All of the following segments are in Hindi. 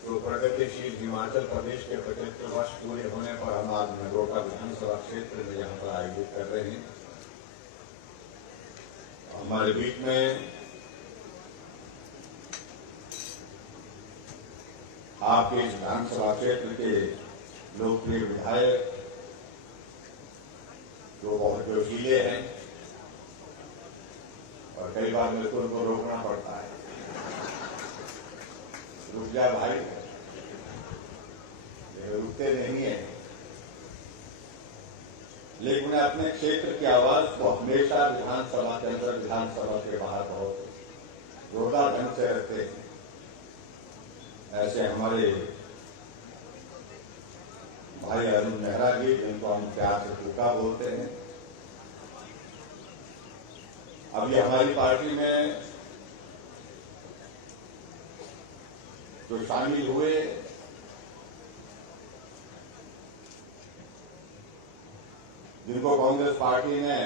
तो प्रगतिशील हिमाचल प्रदेश के 75 वर्ष पूरे होने पर हम आज नगरोटा विधानसभा क्षेत्र में यहाँ पर आयोजित कर रहे हैं। हमारे बीच में आपके इस विधानसभा क्षेत्र के लोकप्रिय विधायक जो बहुत जोशीले हैं और कई बार मेरे को उनको रोकना पड़ता है, रुक जा भाई, रुकते नहीं है। लेकिन अपने क्षेत्र की आवाज को हमेशा विधानसभा के अंदर, विधानसभा के बाहर बहुत जोरदार ढंग से रखते हैं। ऐसे हमारे भाई अरुण मेहरा जी, जिनको हम प्यार से फूका बोलते हैं, अभी हमारी पार्टी में जो शामिल हुए, जिनको कांग्रेस पार्टी ने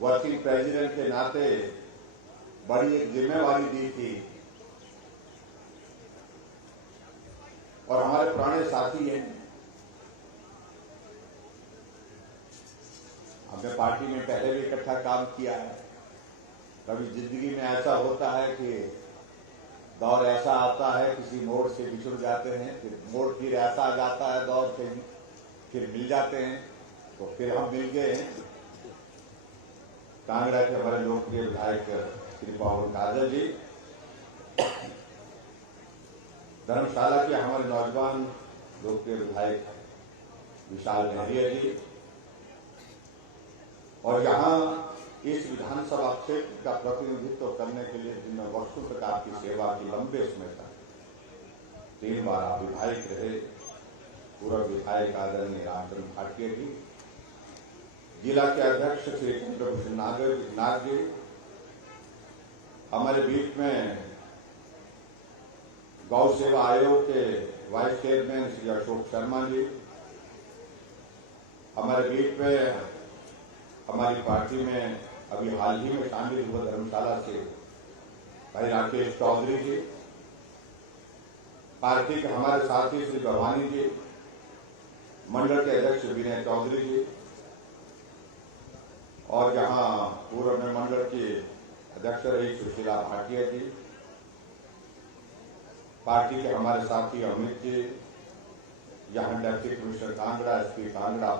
वर्किंग प्रेसिडेंट के नाते बड़ी एक जिम्मेवारी दी थी और हमारे पुराने साथी हैं। हमने पार्टी में पहले भी इकट्ठा काम किया है। कभी जिंदगी में ऐसा होता है कि दौर ऐसा आता है, किसी मोड़ से बिछुड़ जाते हैं, फिर मोड़ फिर ऐसा आ जाता है, दौर से फिर मिल जाते हैं, तो फिर हम मिल गए हैं। कांगड़ा के हमारे लोकप्रिय विधायक श्री पवन काजल जी, धर्मशाला के हमारे नौजवान लोकप्रिय विधायक विशाल नेहरिया जी, और यहाँ इस विधानसभा क्षेत्र का प्रतिनिधित्व करने के लिए जिनमें वर्षों तक आपकी सेवा की, लंबे समय तक 3 बार आप विधायक रहे, पूर्व विधायक आदरणीय रामचंद्र भाटिया जी, जिला के अध्यक्ष श्री चंद्रभूषण नाग जी, हमारे बीच में गौ सेवा आयोग के वाइस चेयरमैन श्री अशोक शर्मा जी, हमारे बीच में हमारी पार्टी में अभी हाल ही में शामिल हुए धर्मशाला से भाई राकेश चौधरी जी, पार्टी के हमारे साथी श्री भवानी जी, मंडल के अध्यक्ष विनय चौधरी जी, और यहाँ पूर्व में मंडल के अध्यक्ष रही सुशीला भाटिया जी, पार्टी के हमारे साथी अमित जी, यहाँ deputy commissioner Kangra, SP Kangra,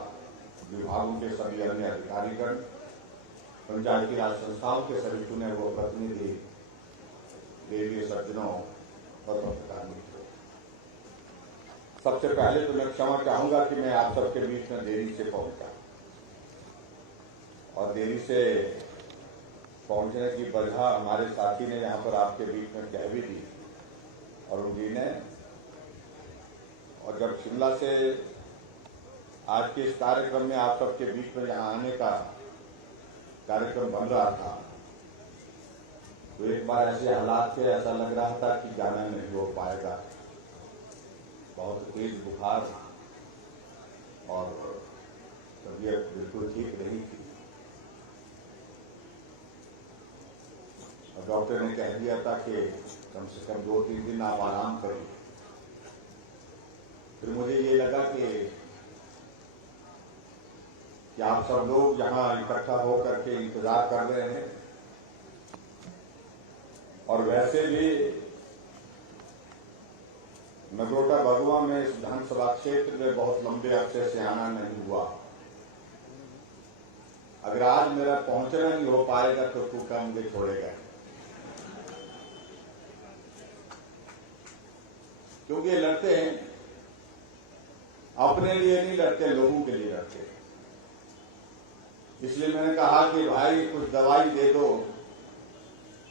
विभागों के सभी अन्य अधिकारीगण, पंचायती राज संस्थाओं के सभी चुने हुए प्रतिनिधि, देवीय सज्जनों और पत्रकार मित्रों, सबसे पहले तो मैं क्षमा चाहूंगा कि मैं आप सबके बीच में देरी से पहुंचा, और देरी से पहुंचने की वजह हमारे साथी ने यहाँ पर आपके बीच में कह भी दी, अरुण जी ने। और जब शिमला से आज के इस कार्यक्रम में आप सबके बीच में यहाँ आने का कार्यक्रम बन रहा था, तो एक बार ऐसे हालात से ऐसा लग रहा था कि जाना नहीं हो पाएगा। बहुत तेज बुखार और तबीयत बिल्कुल ठीक नहीं थी, और डॉक्टर ने कह दिया था कि कम से कम 2-3 दिन आप आराम करिए। फिर मुझे ये लगा कि आप सब लोग यहाँ इकट्ठा होकर के इंतजार कर रहे हैं, और वैसे भी नगरोटा बगुआ में इस विधानसभा क्षेत्र में बहुत लंबे अरसे से आना नहीं हुआ। अगर आज मेरा पहुंचना नहीं हो पाएगा तो फूका मुझे छोड़ेगा, क्योंकि ये लड़ते हैं, अपने लिए नहीं लड़ते, लोगों के लिए लड़ते हैं। इसलिए मैंने कहा कि भाई कुछ दवाई दे दो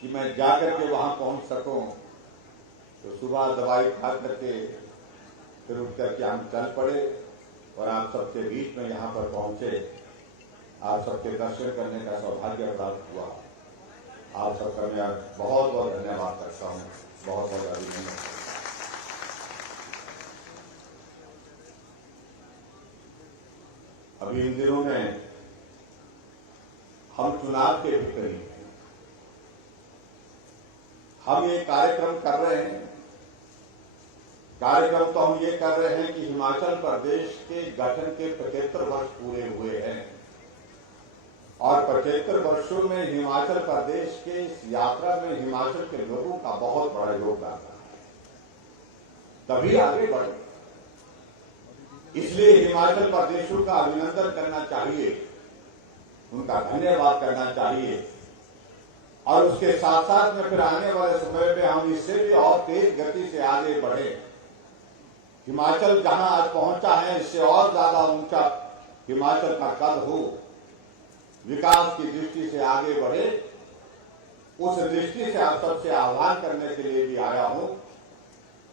कि मैं जाकर के वहां पहुंच सकूं। तो सुबह दवाई खा करके फिर उठ करके हम चल पड़े और आप सबके बीच में यहाँ पर पहुंचे। आप सबके दर्शन करने का सौभाग्य प्राप्त हुआ। आप सबका मैं बहुत बहुत धन्यवाद करता हूँ, बहुत बहुत अभिनंदन। अभी इन दिनों में हम चुनाव के भी करीब हैं। हम ये कार्यक्रम कर रहे हैं कार्यक्रम तो हम ये कर रहे हैं कि हिमाचल प्रदेश के गठन के 75 वर्ष पूरे हुए हैं और 75 वर्षों में हिमाचल प्रदेश के इस यात्रा में हिमाचल के लोगों का बहुत बड़ा योगदान रहा है, तभी आगे बढ़े। इसलिए हिमाचल प्रदेशों का अभिनंदन करना चाहिए, उनका धन्यवाद करना चाहिए और उसके साथ साथ में फिर आने वाले समय में हम इससे भी और तेज गति से आगे बढ़े। हिमाचल जहां आज पहुंचा है इससे और ज्यादा ऊंचा हिमाचल का कद हो, विकास की दृष्टि से आगे बढ़े, उस दृष्टि से आप सबसे आह्वान करने के लिए भी आया हूं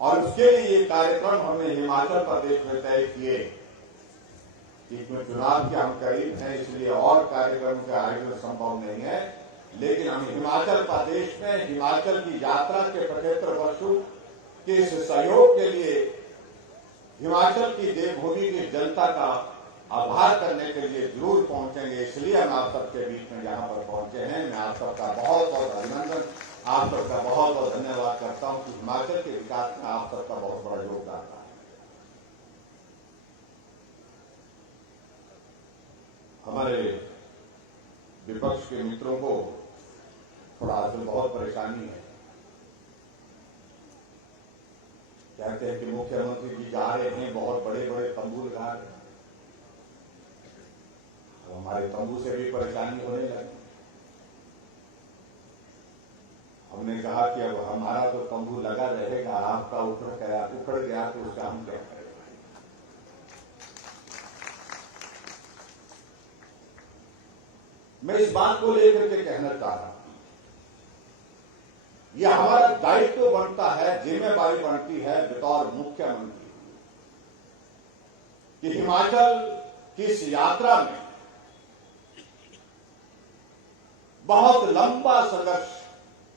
और उसके लिए ये कार्यक्रम हमने हिमाचल प्रदेश में तय किए। इसमें चुनाव के हम करीब हैं, इसलिए और कार्यक्रम का आयोजन संभव नहीं है, लेकिन हम हिमाचल प्रदेश में हिमाचल की यात्रा के 75 वर्षों के इस सहयोग के लिए हिमाचल की देवभूमि की जनता का आभार करने के लिए जरूर पहुंचेंगे। इसलिए हम आप सबके बीच में यहाँ पर पहुंचे हैं। मैं आप सबका बहुत बहुत अभिनंदन, आप सबका बहुत बहुत धन्यवाद करता हूं कि हिमाचल के विकास में आप सबका बहुत बड़ा योगदान रहा है। हमारे विपक्ष के मित्रों को थोड़ा आज बहुत परेशानी है। कहते हैं कि मुख्यमंत्री जी जा रहे हैं, बहुत बड़े बड़े तंबू लगा रहे हैं। हमारे तंबू से भी परेशानी होने लगी। हमने कहा कि अब हमारा तो तंबू लगा रहेगा, आपका उखड़ गया तो उसका हम क्या करें। मैं इस बात को लेकर के कहना चाह रहा हूं, यह हमारा दायित्व बनता है, जिम्मेदारी बनती है बतौर मुख्यमंत्री कि हिमाचल की इस यात्रा में बहुत लंबा संघर्ष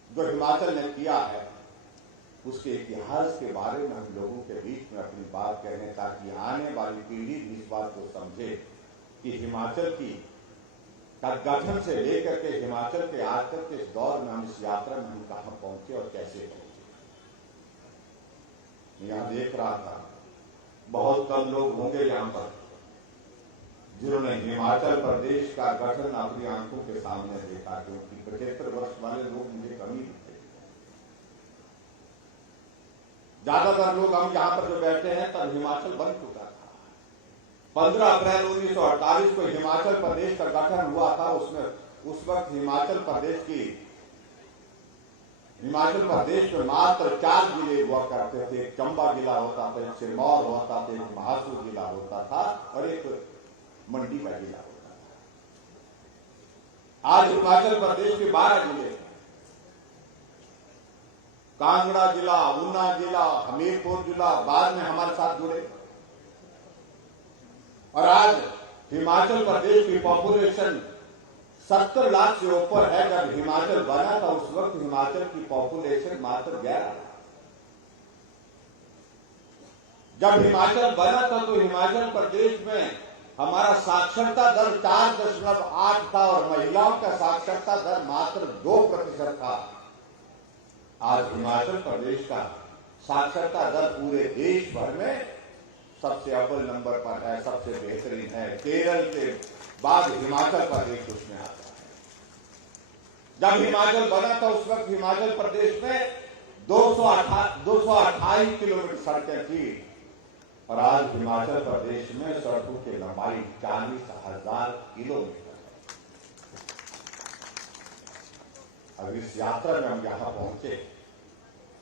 जो हिमाचल ने किया है उसके इतिहास के बारे में हम लोगों के बीच में अपनी बात करें, ताकि आने वाली पीढ़ी भी इस बात को समझे कि हिमाचल की का गठन से लेकर के हिमाचल के आज तक के इस दौर में हम इस यात्रा में हम कहां पहुंचे और कैसे पहुंचे। यहां देख रहा था बहुत कम लोग होंगे यहां पर जिन्होंने हिमाचल प्रदेश का गठन अपनी आंखों के सामने देखा, क्योंकि 75 वर्ष वाले लोग मुझे कम ही दिखते। ज्यादातर लोग हम यहां पर जो बैठे हैं तब हिमाचल बन चुका था। 15 अप्रैल 1948 को हिमाचल प्रदेश का गठन हुआ था। उसमें उस वक्त हिमाचल प्रदेश में मात्र 4 जिले हुआ करते थे। एक चंबा जिला होता था, एक सिरमौर होता था, एक महासू जिला होता था और एक मंडी का जिला होता था। आज हिमाचल प्रदेश के 12 जिले, कांगड़ा जिला, ऊना जिला, हमीरपुर जिला बाद में हमारे साथ जुड़े और आज हिमाचल प्रदेश की पॉपुलेशन 70 लाख से ऊपर है। जब हिमाचल बना था उस वक्त हिमाचल की पॉपुलेशन मात्र 11। जब हिमाचल बना था तो हिमाचल प्रदेश में हमारा साक्षरता दर 4.8 था और महिलाओं का साक्षरता दर मात्र 2% था। आज हिमाचल प्रदेश का साक्षरता दर पूरे देश भर में सबसे अव्वल नंबर पर है, सबसे बेहतरीन है। केरल के बाद हिमाचल प्रदेश उसमें आता है। जब हिमाचल बना था उस वक्त हिमाचल प्रदेश में 228 किलोमीटर सड़कें थी और आज हिमाचल प्रदेश में सड़कों की लंबाई 40,000 किलोमीटर है। अगर इस यात्रा में हम यहां पहुंचे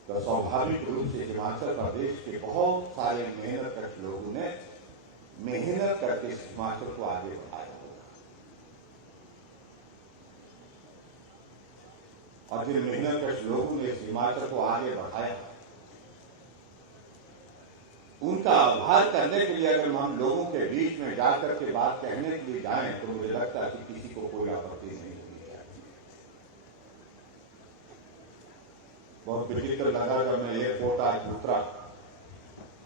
तो स्वाभाविक रूप से हिमाचल प्रदेश के बहुत सारे मेहनतकश लोगों ने मेहनत करके इस हिमाचल को आगे बढ़ाया होगा और जिन मेहनतकश लोगों ने इस हिमाचल को आगे बढ़ाया उनका आभार करने के लिए अगर हम लोगों के बीच में जाकर के बात कहने के लिए जाएं तो मुझे लगता है कि किसी को कोई आपत्ति नहीं होनी चाहिए। बहुत विचित्र लगा जब मैं एयरपोर्ट आज उतरा,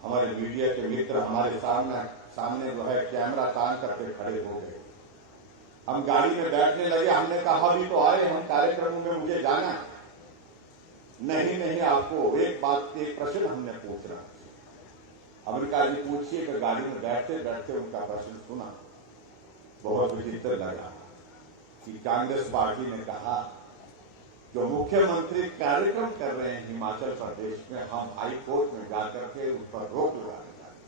हमारे मीडिया के मित्र हमारे सामने जो है कैमरा तान करके खड़े हो गए। हम गाड़ी में बैठने लगे, हमने कहा अभी तो आए हम कार्यक्रम में, मुझे जाना नहीं, आपको एक प्रश्न हमने पूछना। अमेरिका जी पूछिए कि गाड़ी में बैठते बैठते उनका प्रश्न सुना, बहुत विचित्र लगा कि कांग्रेस पार्टी ने कहा जो मुख्यमंत्री कार्यक्रम कर रहे हैं हिमाचल प्रदेश में, हम हाई कोर्ट में जाकर के उस पर रोक लगाने चाहते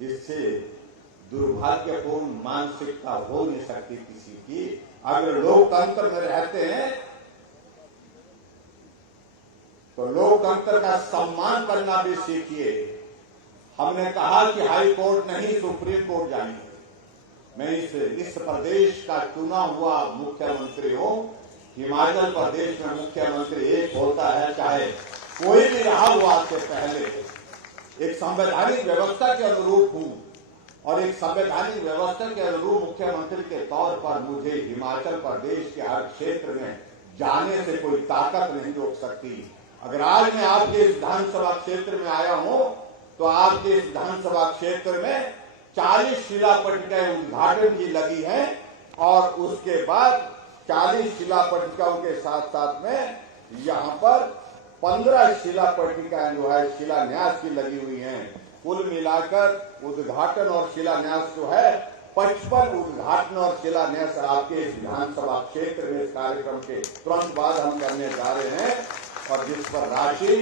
हैं। इससे दुर्भाग्यपूर्ण मानसिकता हो नहीं सकती किसी की। अगर लोकतंत्र में रहते हैं तो लोकतंत्र का सम्मान करना भी सीखिए। हमने कहा कि हाई कोर्ट नहीं, सुप्रीम कोर्ट जाएंगे। मैं इस प्रदेश का चुना हुआ मुख्यमंत्री हूं। हिमाचल प्रदेश में मुख्यमंत्री एक होता है, चाहे कोई भी रहा हो आपसे पहले। एक संवैधानिक व्यवस्था के अनुरूप हूं और एक संवैधानिक व्यवस्था के अनुरूप मुख्यमंत्री के तौर पर मुझे हिमाचल प्रदेश के हर क्षेत्र में जाने से कोई ताकत नहीं रोक सकती। अगर आज मैं आपके इस विधानसभा क्षेत्र में आया हूं तो आपके इस विधानसभा क्षेत्र में 40 शिला पट्टिकाएं उद्घाटन की लगी हैं और उसके बाद 40 शिला पट्टिकाओं के साथ साथ में यहां पर 15 शिला पट्टिकाएं जो है शिलान्यास की लगी हुई हैं। कुल मिलाकर उद्घाटन और शिलान्यास जो है 55 उद्घाटन और शिलान्यास आपके इस विधानसभा क्षेत्र में इस कार्यक्रम के तुरंत बाद हम करने जा रहे हैं और जिस पर राशि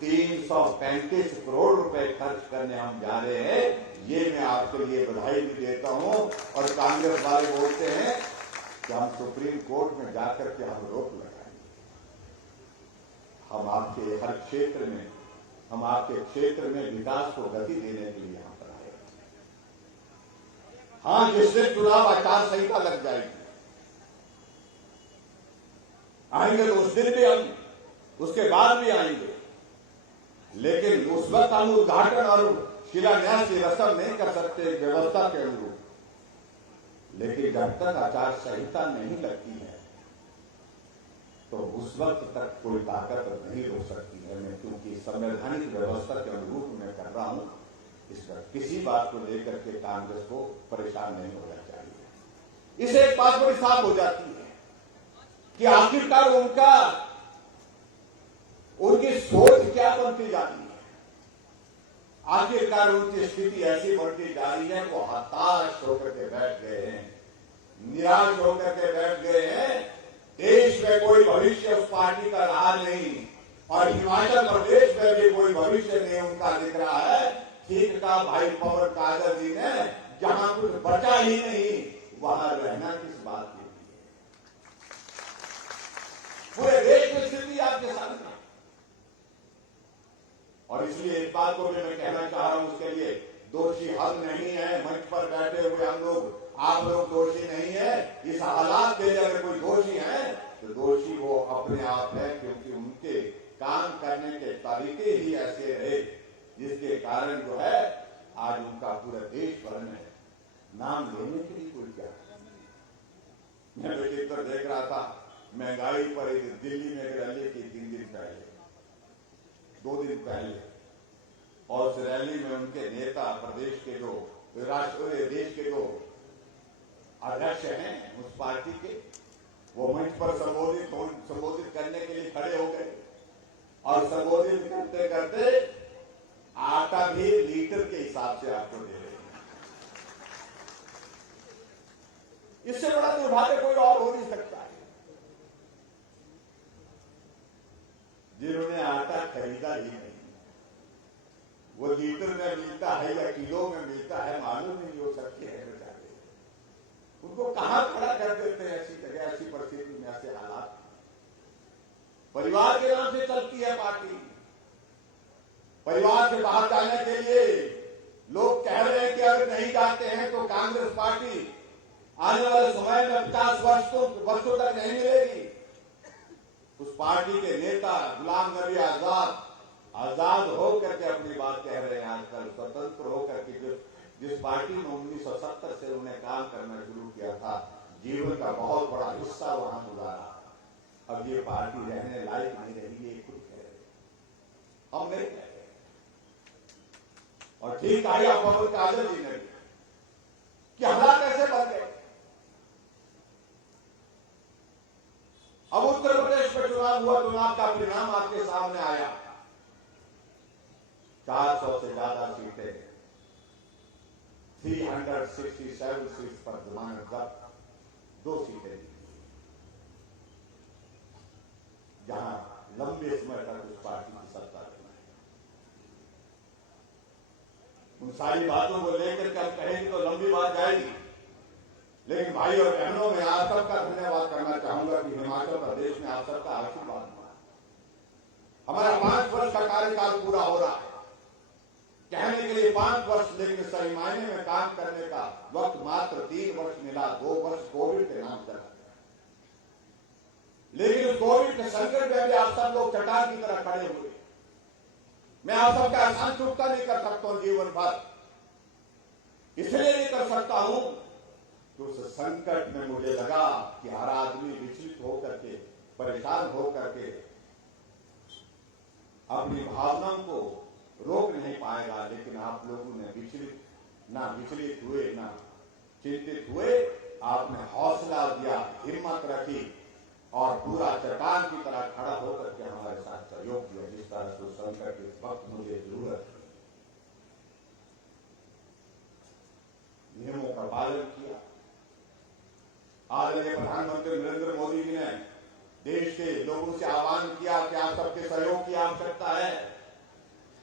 335 करोड़ रुपए खर्च करने हम जा रहे हैं। ये मैं आपके लिए बधाई भी देता हूं। और कांग्रेस वाले बोलते हैं कि हम सुप्रीम कोर्ट में जाकर के हम रोक लगाएंगे। हम आपके हर क्षेत्र में, हम आपके क्षेत्र में विकास को गति देने के लिए यहां पर आए। हाँ, जिस दिन चुनाव आचार संहिता लग जाएगी, आएंगे तो उस दिन भी हम, उसके बाद भी आएंगे, लेकिन उस वक्त हम उद्घाटन और शिलान्यास की रस्म नहीं कर सकते व्यवस्था के अनुरूप। लेकिन जब तक आचार संहिता नहीं लगती है तो उस वक्त तक कोई ताकत नहीं रोक सकती है। मैं क्योंकि संवैधानिक व्यवस्था के अनुरूप मैं कर रहा हूं, इस वक्त किसी बात को लेकर के कांग्रेस को परेशान नहीं होना चाहिए। इसे एक बात बड़ी साफ हो जाती है कि आखिरकार उनकी सोच क्या बनती जाती है। आखिरकार उनकी स्थिति ऐसी बढ़ती जा रही है, वो हताश होकर के बैठ गए हैं, निराश होकर के बैठ गए हैं। देश में कोई भविष्य उस पार्टी का रहा नहीं और हिमाचल प्रदेश में भी कोई भविष्य नहीं उनका दिख रहा है। ठीक का भाई पवन काजल जी ने जहां कुछ बचा ही नहीं, वहां रहना किस बात की? पूरे देश की स्थिति आपके सामने। और इसलिए इस बात को भी मैं कहना चाह रहा हूं, उसके लिए दोषी हम नहीं है। मंच पर बैठे हुए हम लोग, आप लोग दोषी नहीं है। इस हालात के लिए अगर कोई दोषी है तो दोषी वो अपने आप है, क्योंकि उनके काम करने के तरीके ही ऐसे रहे जिसके कारण जो है आज उनका पूरे देश भर में नाम लेने के लिए कोई क्या। मैं बेटितर देख रहा था, महंगाई पर दिल्ली में एक रैली की 3 दिन पहले, 2 दिन पहले, और उस रैली में उनके नेता, प्रदेश के जो राष्ट्रीय देश के जो अध्यक्ष हैं उस पार्टी के, वो मंच पर संबोधित करने के लिए खड़े हो गए और संबोधित करते करते आटा भी लीटर के हिसाब से आपको दे रहे हैं। इससे बड़ा दुर्भाग्य कोई और हो नहीं सकता है। जिन्होंने आटा खरीदा ही नहीं, वो लीटर में मिलता है या किलो में मिलता है मालूम नहीं हो सकती है बेचारे। उनको कहां खड़ा कर देते हैं ऐसी जगह, ऐसी परिस्थिति में, ऐसे हालात। परिवार के नाम से चलती है पार्टी। परिवार से बाहर जाने के लिए लोग कह रहे हैं कि अगर नहीं जाते हैं तो कांग्रेस पार्टी आने वाले समय में 50 वर्षों तक नहीं मिलेगी। उस पार्टी के नेता गुलाम नबी आजाद होकर के अपनी बात कह रहे हैं। आजकल स्वतंत्र होकर के जिस पार्टी में 1970 से उन्हें काम करना शुरू किया था, जीवन का बहुत बड़ा हिस्सा वहां गुजारा, अब ये पार्टी रहने लायक नहीं रही, ये खुद कह रहे, हम नहीं कह रहे। और ठीक आई पवन काजल जी ने कि हालात कैसे बन गए। अब उत्तर प्रदेश में चुनाव हुआ, चुनाव का परिणाम आपके सामने आया। 400 से ज्यादा सीटें, 367 सीट पर जमानत जब्त, 2 सीटें दी, जहां लंबे समय तक उस पार्टी की सत्ता रही। उन सारी बातों को लेकर के हम कहेंगे तो लंबी बात जाएगी, लेकिन भाई और बहनों में आप सबका धन्यवाद करना चाहूंगा कि हिमाचल प्रदेश में आप सबका आशीर्वाद हुआ। हमारा 5 वर्ष का कार्यकाल पूरा हो रहा है, कहने के लिए 5 वर्ष, लेकिन सही मायने में काम करने का वक्त मात्र 3 वर्ष मिला। 2 वर्ष कोविड के नाम चला, लेकिन उस कोविड के संकट में भी आप सब लोग चट्टान की तरह खड़े हुए। मैं आप सबका एहसान चुकता नहीं कर सकता हूं जीवन भर, इसलिए नहीं कर सकता हूं कि उस संकट में मुझे लगा कि हर आदमी विचलित होकर के, परेशान होकर के अपनी भावनाओं को रोक नहीं पाएगा, लेकिन आप लोगों ने विचलित हुए, ना चिंतित हुए। आपने हौसला दिया, हिम्मत रखी और पूरा चट्टान की तरह खड़ा होकर के हमारे साथ सहयोग दिया। जिस तरह से संकट के वक्त मुझे जरूरत थी, नियमों का पालन किया। आदरणीय प्रधानमंत्री नरेंद्र मोदी जी ने देश के लोगों से आह्वान किया कि आप सबके सहयोग की आवश्यकता है।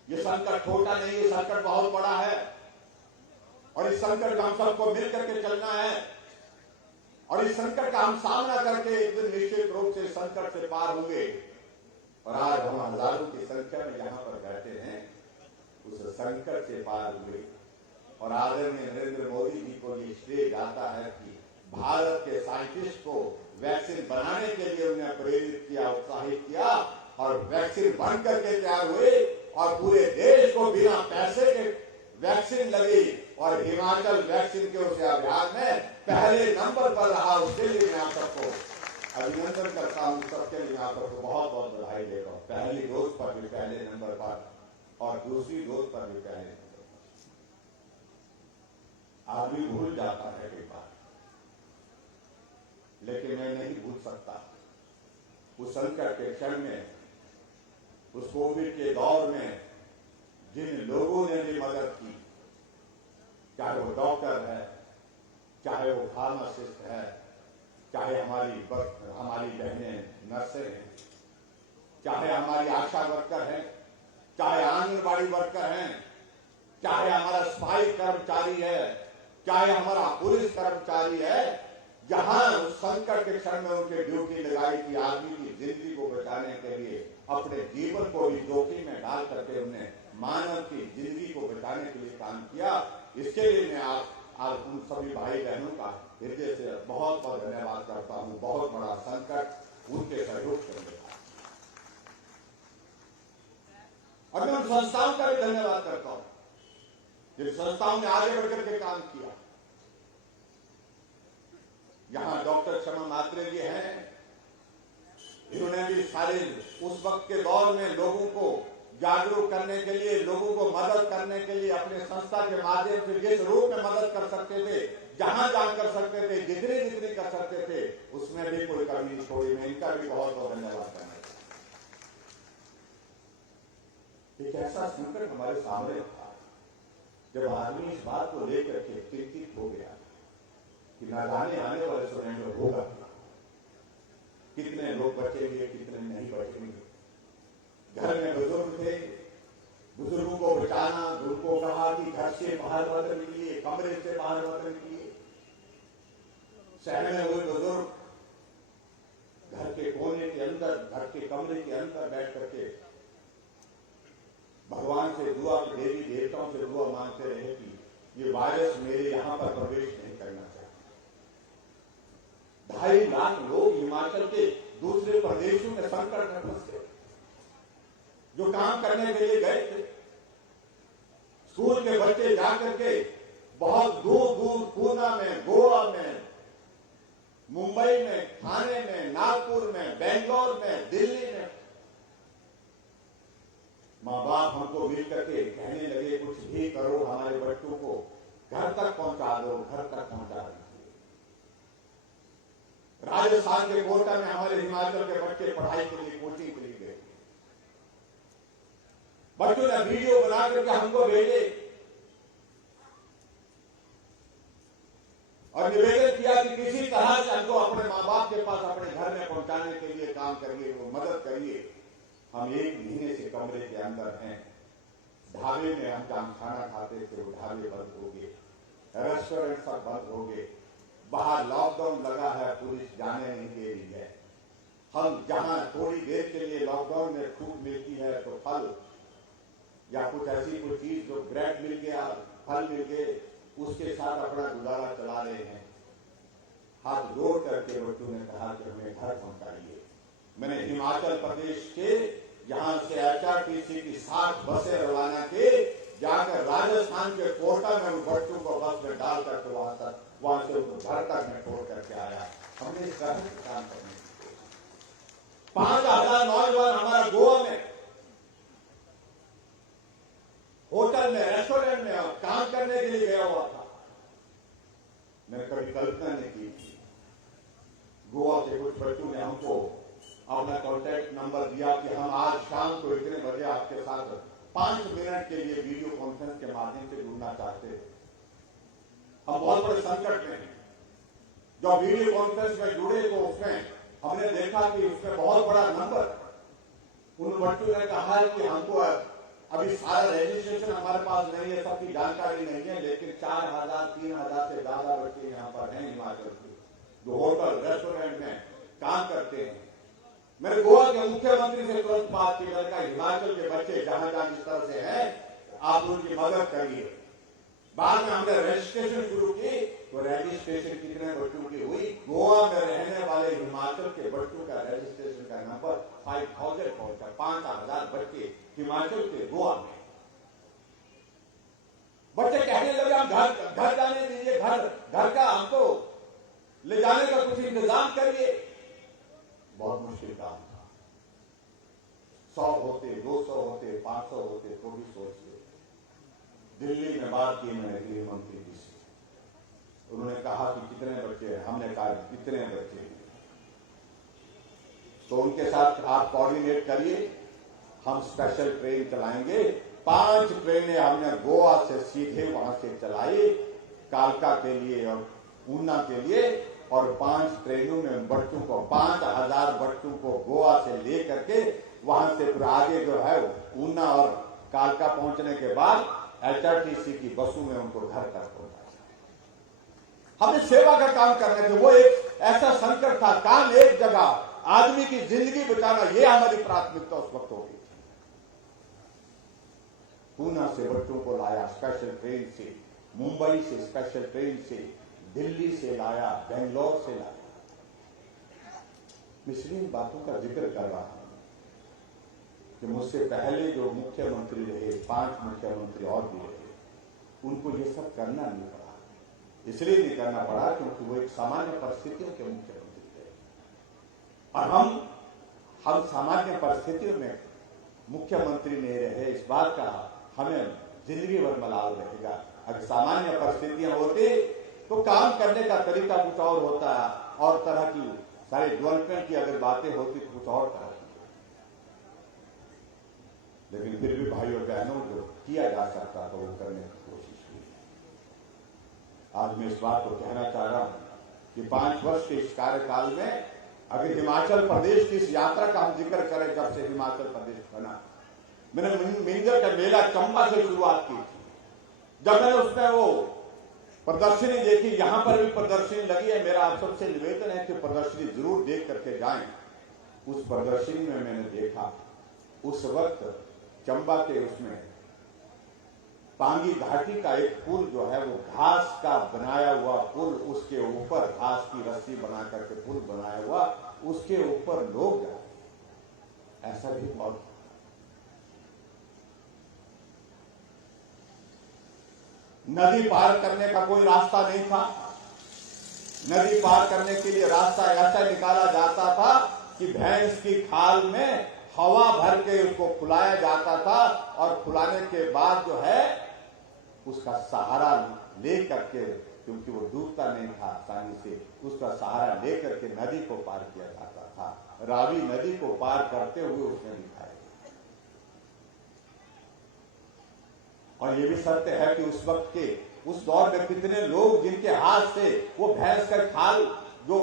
ये संकट छोटा नहीं, ये संकट बहुत बड़ा है और इस संकट का हम सबको मिलकर के चलना है और इस संकट का हम सामना करके एक दिन निश्चित रूप से संकट से पार होंगे। और आज हम हजारों की संख्या में यहां पर बैठे हैं, उस संकट से पार हुए। और आदरणीय नरेंद्र मोदी जी को ये श्रेय जाता है कि भारत के साइंटिस्ट को वैक्सीन बनाने के लिए उन्हें प्रेरित किया, उत्साहित किया और वैक्सीन बन करके तैयार हुए और पूरे देश को बिना पैसे के वैक्सीन लगी और हिमाचल वैक्सीन के उस अभियान में पहले नंबर पर रहा। उसके लिए मैं आप सबको अभिनंदन करता हूं, सबके लिए आप सबको बहुत बहुत बधाई देता हूं। पहली डोज पर भी पहले नंबर पर और दूसरी डोज पर भी पहले नंबर पर। आदमी भूल जाता है कई बार, लेकिन मैं नहीं भूल सकता उस संकट के क्षण में, उस कोविड के दौर में जिन लोगों ने भी मदद की, चाहे वो डॉक्टर है, चाहे वो फार्मासिस्ट है, चाहे हमारी बहनें नर्सें हैं, चाहे हमारी आशा वर्कर हैं, चाहे आंगनबाड़ी वर्कर हैं, चाहे हमारा सफाई कर्मचारी है, चाहे हमारा पुलिस कर्मचारी है, जहां उस संकट के क्षण में उनके ड्यूटी लगाई थी, आदमी की जिंदगी को बचाने के लिए अपने जीवन को भी जोखिम में डाल करके उन्हें मानव की जिंदगी को बचाने के लिए काम किया। इसके लिए मैं आप उन सभी भाई बहनों का हृदय से बहुत बहुत धन्यवाद करता हूं। बहुत बड़ा संकट उनके सहयोग से मिला और मैं उन संस्थाओं का भी धन्यवाद करता हूं जिन संस्थाओं ने आगे बढ़कर के काम किया। यहां डॉक्टर क्षमा मात्रे जी हैं, इन्होंने भी सारे उस वक्त के दौर में लोगों को जागरूक करने के लिए, लोगों को मदद करने के लिए अपने संस्था के माध्यम से जिस रूप में मदद कर सकते थे, जहां कर सकते थे, जितनी कर सकते थे, उसमें भी कोई कमी नहीं छोड़ी। मैं इनका भी बहुत बहुत धन्यवाद करना चाहता हूं। एक ऐसा संकट हमारे सामने था जब आदमी इस बात को लेकर के चिंतित हो गया कि न जाने आने वाले समय में होगा, कितने लोग बचेंगे, कितने नहीं बचेंगे। घर में बुजुर्ग थे, बुजुर्गों को बचाना, उनको कहा कि घर से बाहर मत निकलिए, कमरे से बाहर मत निकलिए। शहर में हुए बुजुर्ग घर के कोने के अंदर, घर के कमरे के अंदर बैठ करके भगवान से दुआ, देवी देवताओं से दुआ मांगते रहे कि ये वायरस मेरे यहां पर प्रवेश नहीं करना चाहिए। 2.5 लाख लोग हिमाचल के दूसरे प्रदेशों में संकट में फंस गए, जो काम करने के लिए गए थे। स्कूल के बच्चे जाकर के बहुत दूर दूर पूना में, गोवा में, मुंबई में, ठाणे में, नागपुर में, बेंगलोर में, दिल्ली में मां बाप हमको मिल करके कहने लगे कुछ भी करो, हमारे बच्चों को घर तक पहुंचा दो, घर तक पहुंचा दीजिए। राजस्थान के कोटा में हमारे हिमाचल के बच्चे पढ़ाई के लिए, कोचिंग के लिए गए। बच्चों ने वीडियो बना करके हमको भेजे और निवेदन किया कि किसी तरह से हमको अपने माँ बाप के पास अपने घर में पहुंचाने के लिए काम करिए, वो मदद करिए। हम 1 महीने से कमरे के अंदर हैं। ढाबे में हम जहां खाना खाते थे वो ढाबे बंद हो गए, रेस्टोरेंट सब बंद हो गए, बाहर लॉकडाउन लगा है, पुलिस जाने नहीं दे रही है। हम जहां थोड़ी देर के लिए लॉकडाउन में छूट मिलती है तो फल या कुछ ऐसी कोई चीज जो ब्रेड मिल गया, फल मिल गए, उसके साथ अपना गुजारा चला रहे हैं। हाथ जोड़ करके बच्चों ने कहा कि हमें घर पहुंचाइए। मैंने हिमाचल प्रदेश के यहां से HRTC की 7 बसें रवाना की, जाकर राजस्थान के कोटा में उन बच्चों को बस में डाल करके वहां से उनको घर तक में छोड़ करके आया। हमने इस तरह से काम करने की 5000 नौजवान हमारा गोवा में होटल में, रेस्टोरेंट में काम करने के लिए गया हुआ था। मैंने कभी कल्पना नहीं की थी। गोवा के कुछ बच्चों ने हमको अपना कॉन्टैक्ट नंबर दिया कि हम आज शाम को इतने बजे आपके साथ 5 मिनट के लिए वीडियो कॉन्फ्रेंस के माध्यम से जुड़ना चाहते हैं। हम बहुत बड़े संकट में हैं। जब वीडियो कॉन्फ्रेंस में जुड़े तो उसमें हमने देखा कि उसमें बहुत बड़ा नंबर, उन बच्चों ने कहा कि हमको अभी सारा रजिस्ट्रेशन हमारे पास नहीं है, सबकी जानकारी नहीं है, लेकिन 4000 3000 से ज्यादा बच्चे यहाँ पर हैं हिमाचल के, जो होटल रेस्टोरेंट में काम करते हैं। मैंने गोवा के मुख्यमंत्री से तुरंत बात की, मैंने कहा हिमाचल के बच्चे जहां जहां जिस तरह से हैं, आप उनकी मदद करिए। बाद में हमने रजिस्ट्रेशन शुरू की, तो रजिस्ट्रेशन कितने बच्चों की हुई? गोवा में रहने वाले हिमाचल के बच्चों का रजिस्ट्रेशन का नंबर 5000 पहुंचा। 5000 बच्चे हिमाचल के गोवा में। बच्चे कहने लगे हम घर जाने दीजिए, घर का हमको ले जाने का कुछ इंतजाम करिए। बहुत मुश्किल काम था। 100 होते, 200 होते, 500 होते तो भी सोचते। दिल्ली में बात की मैंने गृह मंत्री जी से, उन्होंने कहा कि कितने बच्चे हैं? हमने कहा कितने बच्चे हैं? तो उनके साथ आप कोऑर्डिनेट करिए, हम स्पेशल ट्रेन चलाएंगे। 5 ट्रेनें हमने गोवा से सीधे वहां से चलाई कालका के लिए और ऊना के लिए, और 5 ट्रेनों में बच्चों को 5000 बच्चों को गोवा से ले करके वहां से फिर आगे जो है ऊना और कालका पहुंचने के बाद HRTC की बसों में उनको घर तक पहुंचाया। हमें सेवा का काम करना था। वो एक ऐसा संकट था, काम एक जगह, आदमी की जिंदगी बचाना, ये हमारी प्राथमिकता उस वक्त होगी। पूना से बच्चों को लाया स्पेशल ट्रेन से, मुंबई से स्पेशल ट्रेन से, दिल्ली से लाया, बेंगलोर से लाया। मैं इन बातों का जिक्र कर रहा हूं कि मुझसे पहले जो मुख्यमंत्री रहे, 5 मुख्यमंत्री और भी रहे, उनको ये सब करना नहीं पड़ा। इसलिए नहीं करना पड़ा क्योंकि वो एक सामान्य परिस्थितियों के मुख्यमंत्री थे, और हम सामान्य परिस्थितियों में मुख्यमंत्री नहीं रहे। इस बात का हमें जिंदगी भर मलाल रहेगा। अगर सामान्य परिस्थितियां होती तो काम करने का तरीका कुछ और होता है, और तरह की सारी डेवलपमेंट की अगर बातें होती तो कुछ और तरह की। लेकिन फिर भी भाई और बहनों, जो किया जा सकता था वो करने की कोशिश की। आज मैं इस बात को कहना चाह रहा हूं कि 5 वर्ष के इस कार्यकाल में अगर हिमाचल प्रदेश की इस यात्रा का हम जिक्र करें, जब से हिमाचल प्रदेश बना, मैंने मिंजर का मेला चंबा से शुरुआत की थी। जब मैंने उसमें वो प्रदर्शनी देखी, यहां पर भी प्रदर्शनी लगी है, मेरा आप सबसे निवेदन है कि प्रदर्शनी जरूर देख करके जाएं। उस प्रदर्शनी में मैंने देखा उस वक्त चंबा के उसमें पांगी घाटी का एक पुल जो है वो घास का बनाया हुआ पुल, उसके ऊपर घास की रस्सी बना करके पुल बनाया हुआ, उसके ऊपर लोग जाते, ऐसा भी बहुत। नदी पार करने का कोई रास्ता नहीं था। नदी पार करने के लिए रास्ता ऐसा निकाला जाता था कि भैंस की खाल में हवा भर के उसको फुलाया जाता था, और फुलाने के बाद जो है उसका सहारा ले करके, क्योंकि वो डूबता नहीं था आसानी से, उसका सहारा ले करके नदी को पार किया जाता था। रावी नदी को पार करते हुए उसने दिखाया। और ये भी सत्य है कि उस वक्त के उस दौर में कितने लोग जिनके हाथ से वो भैंस का खाल जो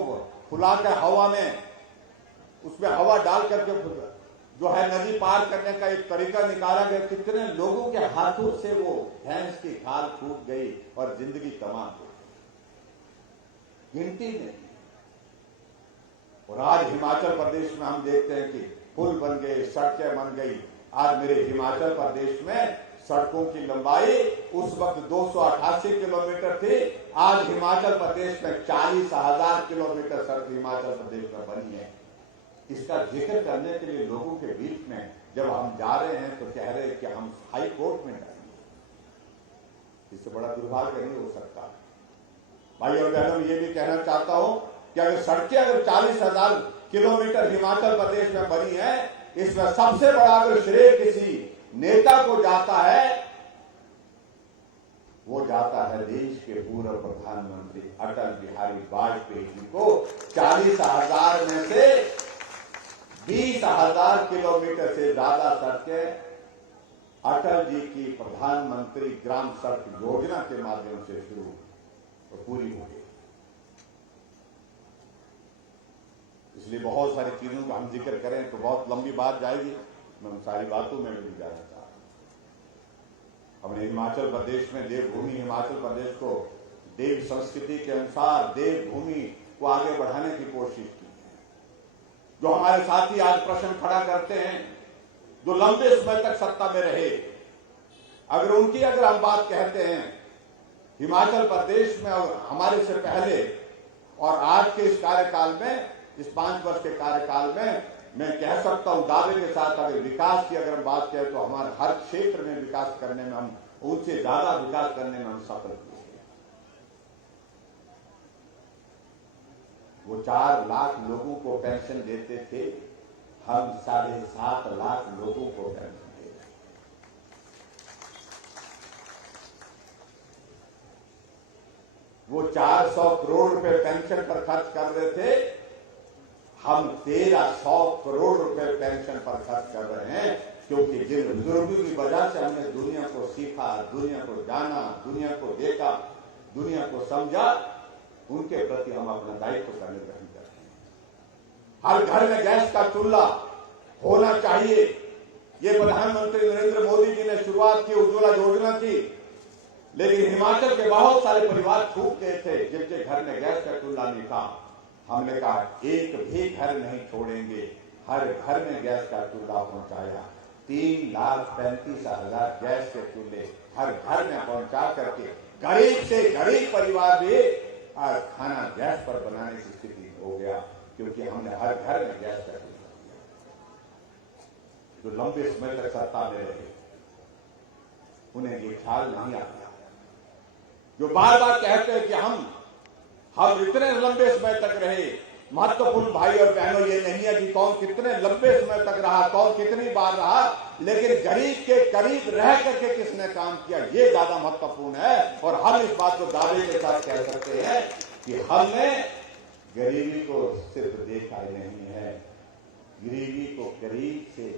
फुलाकर हवा में उसमें हवा डाल करके जो है नदी पार करने का एक तरीका निकाला गया, कितने लोगों के हाथों से वो भैंस की खाल छूट गई और जिंदगी तमाम हो गई, गिनती नहीं। और आज हिमाचल प्रदेश में हम देखते हैं कि पुल बन गए, सड़कें बन गई। आज मेरे हिमाचल प्रदेश में सड़कों की लंबाई उस वक्त 288 किलोमीटर थी, आज हिमाचल प्रदेश में 40,000 किलोमीटर सड़क हिमाचल प्रदेश में बनी है। इसका जिक्र करने के लिए लोगों के बीच में जब हम जा रहे हैं तो कह रहे हैं कि हम हाई कोर्ट में जाएंगे, इससे बड़ा दुर्भाग्य नहीं हो सकता। भाई और बहनों, ये भी कहना चाहता हूं कि अगर सड़कें अगर 40,000 किलोमीटर हिमाचल प्रदेश में बनी है, इसमें सबसे बड़ा अगर श्रेय किसी नेता को जाता है, वो जाता है देश के पूर्व प्रधानमंत्री अटल बिहारी वाजपेयी जी को। 40,000 में से 20,000 किलोमीटर से ज्यादा सड़कें अटल जी की प्रधानमंत्री ग्राम सड़क योजना के माध्यम से शुरू और पूरी हो गई। इसलिए बहुत सारी चीजों का हम जिक्र करें तो बहुत लंबी बात जाएगी, मैं उन सारी बातों में भी जाना चाहता हूं। हमने हिमाचल प्रदेश में देवभूमि हिमाचल प्रदेश को देव संस्कृति के अनुसार देवभूमि को आगे बढ़ाने की कोशिश की। जो हमारे साथी आज प्रश्न खड़ा करते हैं, जो लंबे समय तक सत्ता में रहे, अगर उनकी अगर हम बात कहते हैं, हिमाचल प्रदेश में हमारे से पहले और आज के इस कार्यकाल में, इस 5 वर्ष के कार्यकाल में, मैं कह सकता हूं दावे के साथ, अगर विकास की अगर हम बात करें तो हमारे हर क्षेत्र में विकास करने में हम उनसे ज्यादा विकास करने में हम सफल हुए। वो 4 लाख लोगों को पेंशन देते थे, हम 7.5 लाख लोगों को पेंशन दे रहे। वो 400 करोड़ रुपए पेंशन पर खर्च कर रहे थे, हम 1,300 करोड़ रुपए पेंशन पर खर्च कर रहे हैं, क्योंकि जिन बुजुर्गों की वजह से हमने दुनिया को सीखा, दुनिया को जाना, दुनिया को देखा, दुनिया को समझा, उनके प्रति हम अपना दायित्व का निर्वहन कर रहे हैं। हर घर में गैस का चूल्हा होना चाहिए। ये प्रधानमंत्री नरेंद्र मोदी जी ने शुरुआत की, उज्ज्वला योजना की, लेकिन हिमाचल के बहुत सारे परिवार छूट गए थे जिनके घर में गैस का चूल्हा नहीं था। हमने कहा एक भी घर नहीं छोड़ेंगे, हर घर में गैस का चूल्हा पहुंचाया। 3,35,000 गैस के चूल्हे हर घर में पहुंचा करके गरीब से गरीब परिवार भी आज खाना गैस पर बनाने की स्थिति हो गया, क्योंकि हमने हर घर में गैस का चूल्हा दिया। जो लंबे समय तक सत्ता में रहे उन्हें ये ख्याल नहीं आता, जो बार बार कहते हैं कि हम इतने लंबे समय तक रहे। महत्वपूर्ण भाई और बहनों, ये नहीं है कि कौन कितने लंबे समय तक रहा, कौन कितनी बार रहा, लेकिन गरीब के करीब रह करके किसने काम किया, ये ज्यादा महत्वपूर्ण है। और हम इस बात को दावे के साथ कह सकते हैं कि हमने गरीबी को सिर्फ देखा ही नहीं है, गरीबी को करीब से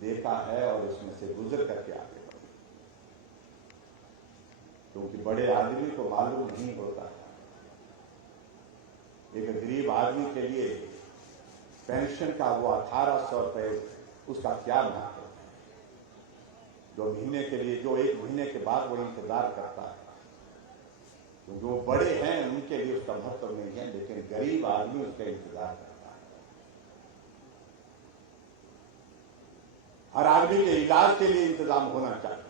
देखा है और उसमें से गुजर करके आगे बढ़े। क्योंकि बड़े आदमी को मालूम नहीं होता, एक गरीब आदमी के लिए पेंशन का वो 1,800 रुपए उसका क्या महत्व है, जो महीने के लिए, जो 1 महीने के बाद वो इंतजार करता है। तो जो बड़े हैं उनके लिए उसका महत्व नहीं है, लेकिन गरीब आदमी उसका इंतजार करता है। हर आदमी के इलाज के लिए इंतजाम होना चाहिए।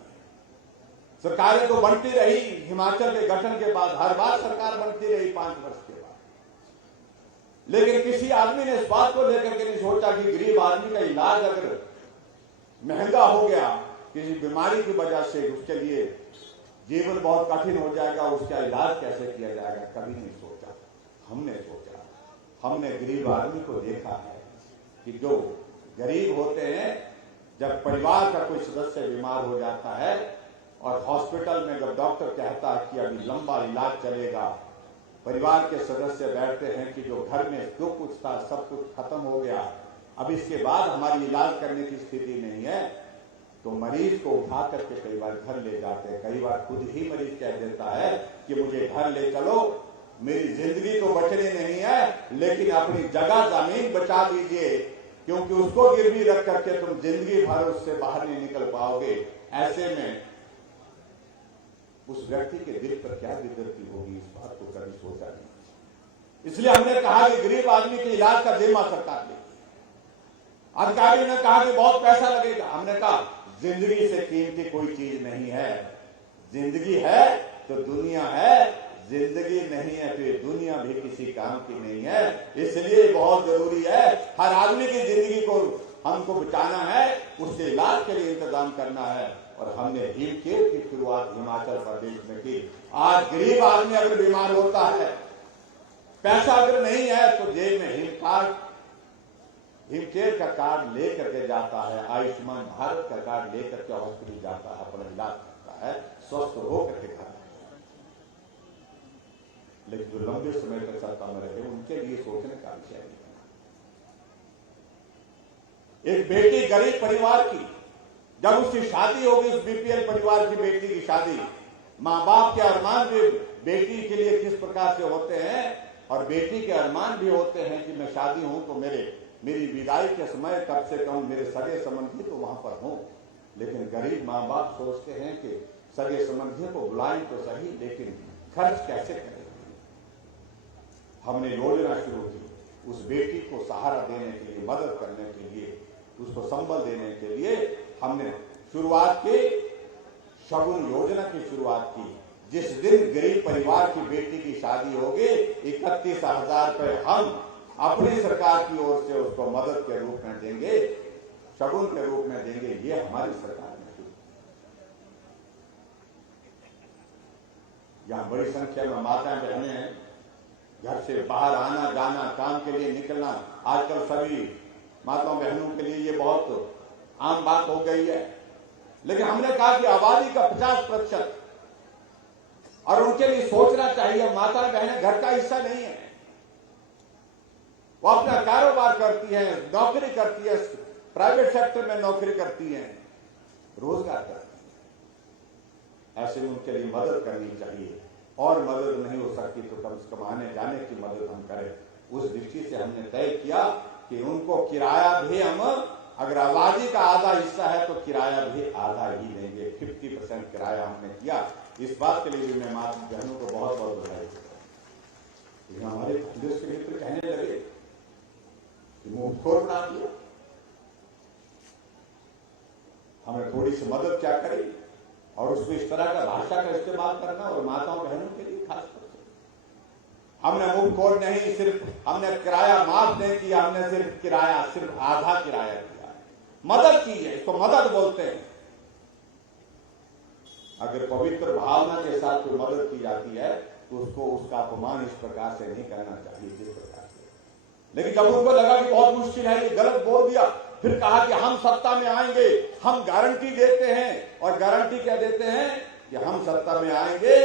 सरकारें तो बनती रही, हिमाचल के गठन के बाद हर बार सरकार बनती रही 5 वर्ष के बाद, लेकिन किसी आदमी ने इस बात को लेकर के नहीं सोचा कि गरीब आदमी का इलाज अगर महंगा हो गया किसी बीमारी की वजह से, उसके लिए जीवन बहुत कठिन हो जाएगा, उसका इलाज कैसे किया जाएगा, कभी नहीं सोचा। हमने सोचा, हमने गरीब आदमी को देखा है कि जो गरीब होते हैं, जब परिवार का कोई सदस्य बीमार हो जाता है और हॉस्पिटल में जब डॉक्टर कहता है कि अभी लंबा इलाज चलेगा, परिवार के सदस्य बैठते हैं कि जो घर में जो कुछ था सब कुछ खत्म हो गया, अब इसके बाद हमारी इलाज करने की स्थिति नहीं है, तो मरीज को उठा करके कई बार घर ले जाते हैं। कई बार खुद ही मरीज कह देता है कि मुझे घर ले चलो, मेरी जिंदगी तो बचनी नहीं है लेकिन अपनी जगह जमीन बचा दीजिए, क्योंकि उसको गिरवी रख करके तुम जिंदगी भर उससे बाहर नहीं निकल पाओगे। ऐसे में उस व्यक्ति के दिल पर क्या गुजरती होगी, इस बात को कभी सोचा नहीं। इसलिए हमने कहा कि गरीब आदमी के इलाज का जिम्मा सरकार लेगी। अधिकारी ने कहा कि बहुत पैसा लगेगा। हमने कहा जिंदगी से कीमती कोई चीज नहीं है। जिंदगी है तो दुनिया है, जिंदगी नहीं है तो ये दुनिया भी किसी काम की नहीं है। इसलिए बहुत जरूरी है हर आदमी की जिंदगी को हमको बचाना है, उसके इलाज के लिए इंतजाम करना है। और हमने हिम केयर की शुरुआत हिमाचल प्रदेश में की। आज गरीब आदमी अगर बीमार होता है, पैसा अगर नहीं है तो जेब में हिम केयर का कार्ड लेकर के जाता है, आयुष्मान भारत का कार्ड लेकर के हॉस्पिटल जाता है, अपना इलाज करता है, स्वस्थ होकर के घर। लेकिन जो लंबे समय तक सत्ता में रहे उनके लिए सोचने का विषय नहीं। एक बेटी गरीब परिवार की, जब उसकी शादी होगी, उस बीपीएल परिवार की बेटी की शादी, मां बाप के अरमान भी बेटी के लिए किस प्रकार से होते हैं, और बेटी के अरमान भी होते हैं कि मैं शादी हूं तो मेरी विदाई के समय कम से कम मेरे सगे संबंधी तो वहां पर हों। लेकिन गरीब मां बाप सोचते हैं कि सगे संबंधियों को बुलाएं तो सही, लेकिन खर्च कैसे करें। हमने योजना शुरू की उस बेटी को सहारा देने के लिए, मदद करने के लिए, उसको संबल देने के लिए हमने शुरुआत की, शगुन योजना की शुरुआत की। जिस दिन गरीब परिवार की बेटी की शादी होगी, 31,000 रुपए हम अपनी सरकार की ओर से उसको मदद के रूप में देंगे, शगुन के रूप में देंगे। ये हमारी सरकार ने शुरू। यहां बड़ी संख्या में माताएं बहनें घर से बाहर आना जाना, काम के लिए निकलना, आजकल सभी माताओं बहनों के लिए ये बहुत आम बात हो गई है। लेकिन हमने कहा कि आबादी का 50% और उनके लिए सोचना चाहिए। माता बहनें घर का हिस्सा नहीं है, वो अपना कारोबार करती है, नौकरी करती है, प्राइवेट सेक्टर में नौकरी करती है, रोजगार करती है। ऐसे में उनके लिए मदद करनी चाहिए, और मदद नहीं हो सकती तो कम से कम आने जाने की मदद हम करें। उस दृष्टि से हमने तय किया कि उनको किराया भी हम, अगर आबादी का आधा हिस्सा है तो किराया भी आधा ही देंगे। 50% किराया हमने किया। इस बात के लिए भी मैं माता बहनों को बहुत बहुत बधाई देता हूं। हमारे कांग्रेस के मित्र कहने लगे मुफ्तखोर बना दिया, हमें थोड़ी सी मदद क्या करें, और उसमें इस तरह का भाषा का इस्तेमाल करना, और माताओं बहनों के लिए खास तौर से हमने मुफ्तखोर नहीं, सिर्फ हमने किराया माफ नहीं किया, हमने सिर्फ आधा किराया दिया, मदद की है। इसको मदद बोलते हैं। अगर पवित्र भावना के साथ कोई मदद की जाती है तो उसका अपमान इस प्रकार से नहीं करना चाहिए जिस प्रकार से। लेकिन जब उनको लगा कि बहुत मुश्किल है, ये गलत बोल दिया, फिर कहा कि हम सत्ता में आएंगे, हम गारंटी देते हैं। और गारंटी क्या देते हैं कि हम सत्ता में आएंगे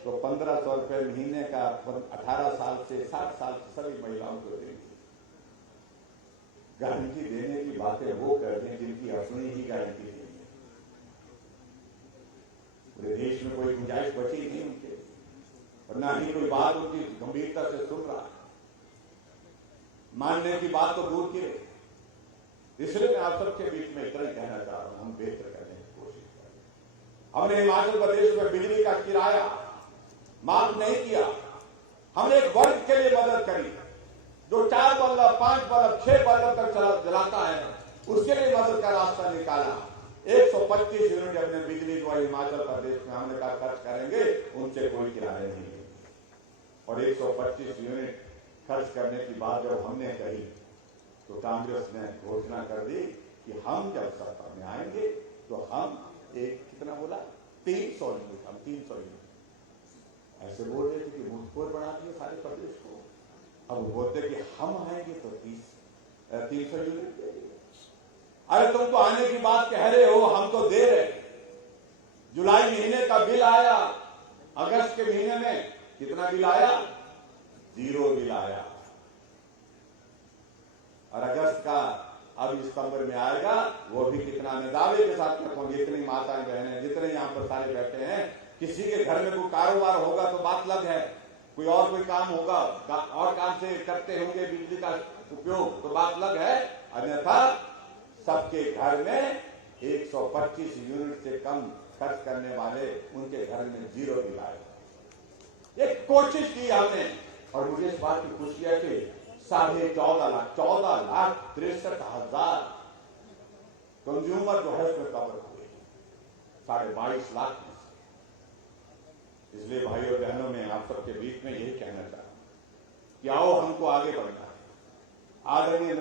तो 1500 रुपए महीने का 18 साल से 60 साल की सभी महिलाओं को देंगे। गारंटी देने की बातें वो करते हैं जिनकी अपनी ही गारंटी देंगे। पूरे देश में कोई गुंजाइश बची नहीं उनके, और ना ही कोई बात उनकी गंभीरता से सुन रहा। मानने की बात तो दूर की रही। इसलिए मैं आप सबके बीच में इतना ही कहना चाह रहा हूं, हम बेहतर करने की कोशिश करें। हमने हिमाचल प्रदेश में बिजली का किराया माफ नहीं किया। हमने एक वर्ग के लिए मदद करी जो 4 बल्ब, 5 बल्ब, 6 बल्ब तक जलाता है, उसके लिए मदद का रास्ता निकाला। 125 यूनिट हमने बिजली जो हिमाचल प्रदेश में हमने कहा खर्च करेंगे, उनसे कोई किराया नहीं है। और 125 यूनिट खर्च करने की बात जब हमने कही तो कांग्रेस ने घोषणा कर दी कि हम जब सत्ता में आएंगे तो हम कितना बोला 300 यूनिट, हम 300 यूनिट ऐसे बोल रहे थे कि मुफ्तखोर बना दिए सारे प्रदेश को। अब बोलते कि हम आएंगे तो 300 यूनिट देंगे। अरे तुम तो आने की बात कह रहे हो, हम तो दे रहे। जुलाई महीने का बिल आया, अगस्त के महीने में कितना बिल आया? 0 बिल आया। और अगस्त का अभी सितंबर में आएगा, वो भी कितना दावे के साथ कहूँ, जितनी माताएं बहनें जितने यहाँ पर सारे बैठे हैं, किसी के घर में कोई कारोबार होगा तो बात अलग है, कोई काम होगा और काम से करते होंगे बिजली का उपयोग तो बात अलग है, अन्यथा सबके घर में 125 यूनिट से कम खर्च करने वाले उनके घर में 0 बिल आएगा। एक कोशिश की हमने, और मुझे इस बात की खुशी है कि 14,63,000 कंज्यूमर जो है उसमें कवर हुए 22.5 लाख में से। इसलिए भाइयों बहनों में आप सबके बीच में यही कहना चाहता हूं कि आओ हमको आगे बढ़ना है। आदरणीय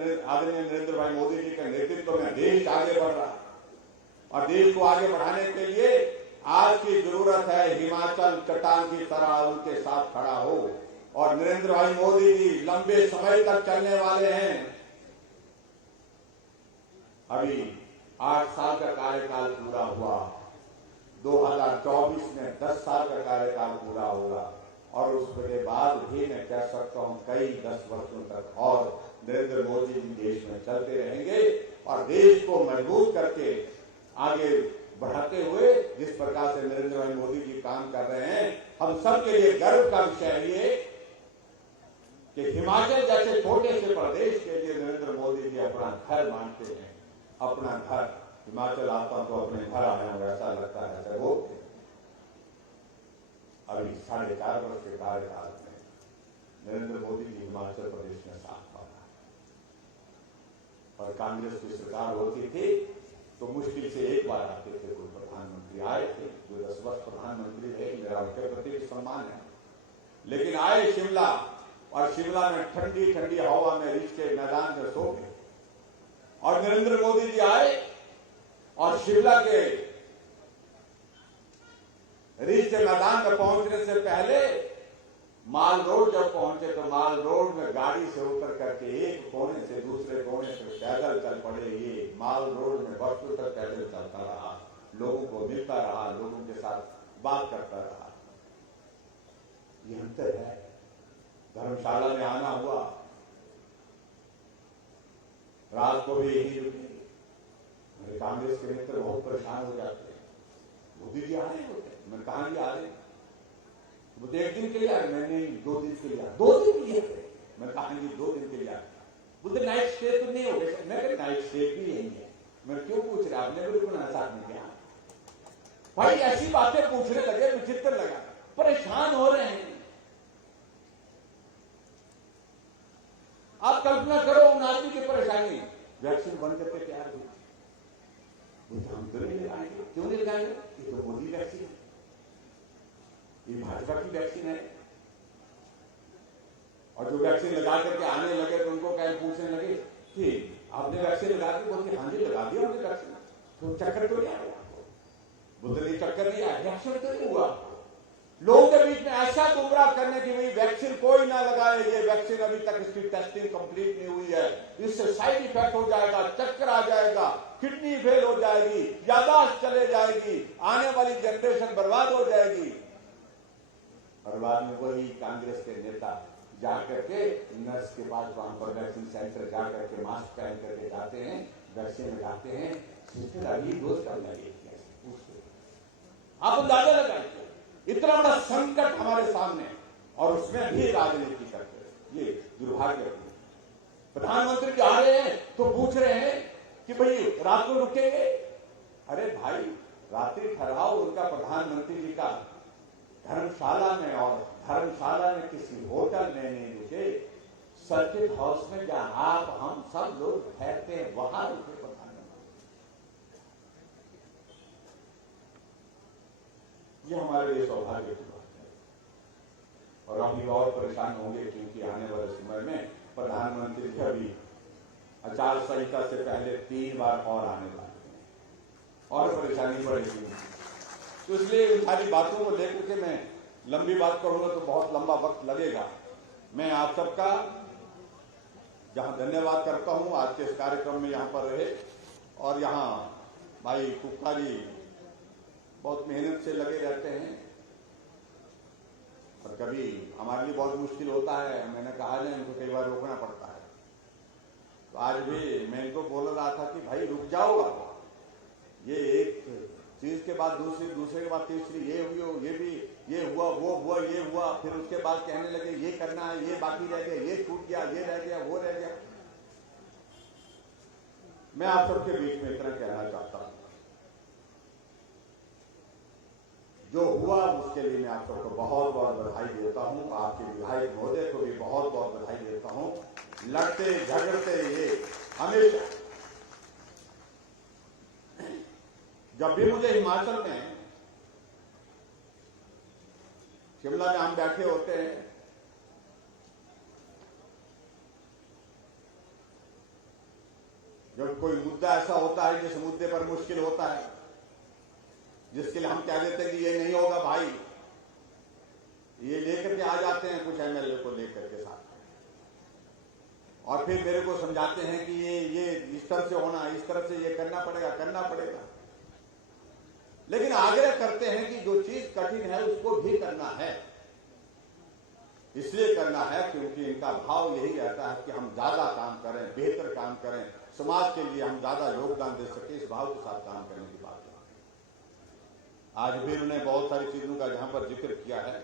नरेंद्र भाई मोदी जी के नेतृत्व में देश आगे बढ़ रहा है, और देश को आगे बढ़ाने के लिए आज की जरूरत है हिमाचल चट्टान की तरह उनके साथ खड़ा हो। और नरेंद्र भाई मोदी जी लंबे समय तक चलने वाले हैं। अभी 8 साल का कार्यकाल पूरा हुआ, 2024 में 10 साल का कार्यकाल पूरा होगा, और उसके बाद भी मैं कह सकता हूं कई 10 वर्षों तक और नरेंद्र मोदी जी देश में चलते रहेंगे, और देश को मजबूत करके आगे बढ़ाते हुए जिस प्रकार से नरेंद्र भाई मोदी जी काम कर रहे हैं, हम सबके लिए गर्व का विषय ये कि हिमाचल जैसे छोटे से प्रदेश के लिए नरेंद्र मोदी जी अपना घर मानते हैं। अपना घर, हिमाचल आता तो अपने घर आया हूं ऐसा लगता है। वो अभी 4.5 वर्ष के कार्यकाल में नरेंद्र मोदी जी हिमाचल प्रदेश में साथ पा रहा है, और कांग्रेस की सरकार होती थी तो मुश्किल से एक बार आते थे कोई प्रधानमंत्री, आए थे जो 10 वर्ष प्रधानमंत्री रहे, मेरा उनके प्रति भी सम्मान है, लेकिन आए शिमला, और शिमला में ठंडी ठंडी हवा में रिछ के मैदान में सो गए। और नरेंद्र मोदी जी आए और शिमला के रिछ के मैदान में पहुंचने से पहले माल रोड जब पहुंचे तो माल रोड में गाड़ी से उतर करके एक कोने से दूसरे कोने से पैदल चल पड़े। ये माल रोड में वर्षों तक पैदल चलता रहा, लोगों को मिलता रहा, लोगों के साथ बात करता रहा। ये अंतर है। धर्मशाला में आना हुआ, रात को भी यही रुके। मेरे कांग्रेस के मित्र बहुत परेशान हो जाते हैं, मोदी जी आ रहे होते, मैं कहा आ रहे, वो एक दिन के लिए आ, मैंने 2 दिन के लिए आ, 2 दिन के लिए, मैं कहा 2 दिन के लिए आ, बोलते नाइट स्टे तो नहीं हो गया। मैं नाइट स्टे भी यही है, मैं क्यों पूछ रहा, आपने बिल्कुल साथ में क्या भाई, ऐसी बातें पूछने लगे, विचित्र लगा, परेशान हो रहे हैं। आप कल्पना करो उन आदमी की परेशानी, वैक्सीन बन करके तैयार हुई, हम तो नहीं लगाएंगे, क्यों नहीं लगाएंगे, ये तो मोदी वैक्सीन है, ये भाजपा की वैक्सीन है। और जो वैक्सीन लगा करके आने लगे तो उनको क्या पूछने लगे कि आपने वैक्सीन लगा दी, बोलते हाँ जी लगा दिया हमने वैक्सीन, तो चक्कर तो नहीं आया, बोलते नहीं चक्कर नहीं आया, रिएक्शन तो नहीं हुआ। लोगों के बीच में ऐसा गुमराह करने की भाई वैक्सीन कोई ना लगाए, ये वैक्सीन अभी तक इसकी टेस्टिंग कंप्लीट नहीं हुई है, इससे साइड इफेक्ट हो जाएगा, चक्कर आ जाएगा, किडनी फेल हो जाएगी, यादाश्त चले जाएगी, आने वाली जनरेशन बर्बाद हो जाएगी। और बाद में वही कांग्रेस के नेता जाकर के नर्स के पास वहां पर वैक्सीन सेंटर जाकर के मास्क पहन करके जाते हैं, वैक्सीन लगाते हैं, सिस्टर अभी डोज कर लगे। आप अंदाजा लगाइए इतना बड़ा संकट हमारे सामने, और उसमें भी राजनीति करते हैं, ये दुर्भाग्य है। प्रधानमंत्री जी आ रहे हैं तो पूछ रहे हैं कि भाई रात को रुकेंगे। अरे भाई रात्रि ठहराओ उनका प्रधानमंत्री जी का धर्मशाला में, और धर्मशाला में किसी होटल में नहीं रुके, सर्किट हाउस में जहां आप हम सब लोग ठहरते हैं वहां रुके प्रधानमंत्री। ये हमारे लिए सौभाग्य की बात है, और हम भी और परेशान होंगे क्योंकि आने वाले समय में प्रधानमंत्री जी अभी आचार संहिता से पहले 3 बार और आने वाले हैं, और परेशानी बढ़ेगी। तो इसलिए इन सारी बातों को लेकर के मैं लंबी बात करूंगा तो बहुत लंबा वक्त लगेगा। मैं आप सबका जहां धन्यवाद करता हूं, आज के इस कार्यक्रम में यहां पर रहे, और यहां भाई कुक्का जी बहुत मेहनत से लगे रहते हैं, और कभी हमारे लिए बहुत मुश्किल होता है, मैंने कहा है उनको कई बार रोकना पड़ता है। तो आज भी मैं इनको बोल रहा था कि भाई रुक जाओ, ये एक चीज के बाद दूसरी, दूसरे के बाद तीसरी, ये हुई, ये भी, ये हुआ, वो हुआ, ये हुआ, फिर उसके बाद कहने लगे ये करना है, ये बाकी रह गया, ये छूट गया, ये रह गया, वो रह गया। मैं आप सबके बीच में इतना कहना चाहता हूं, जो हुआ उसके लिए मैं आप सबको बहुत बहुत बधाई देता हूं। आपके विधायक महोदय को भी बहुत बहुत बधाई देता हूं। लड़ते झगड़ते ये हमेशा, जब भी मुझे हिमाचल में, शिमला में हम बैठे होते हैं, जब कोई मुद्दा ऐसा होता है जिस मुद्दे पर मुश्किल होता है, जिसके लिए हम कह देते हैं कि ये नहीं होगा भाई, ये लेकर के आ जाते हैं कुछ एमएलए को लेकर के साथ, और फिर मेरे को समझाते हैं कि ये इस तरह से होना, इस तरह से ये करना पड़ेगा। लेकिन आग्रह करते हैं कि जो चीज कठिन है उसको भी करना है। इसलिए करना है क्योंकि इनका भाव यही रहता है कि हम ज्यादा काम करें, बेहतर काम करें, समाज के लिए हम ज्यादा योगदान दे सके, इस भाव के साथ काम करने की बात है। आज भी उन्होंने बहुत सारी चीजों का जहां पर जिक्र किया है,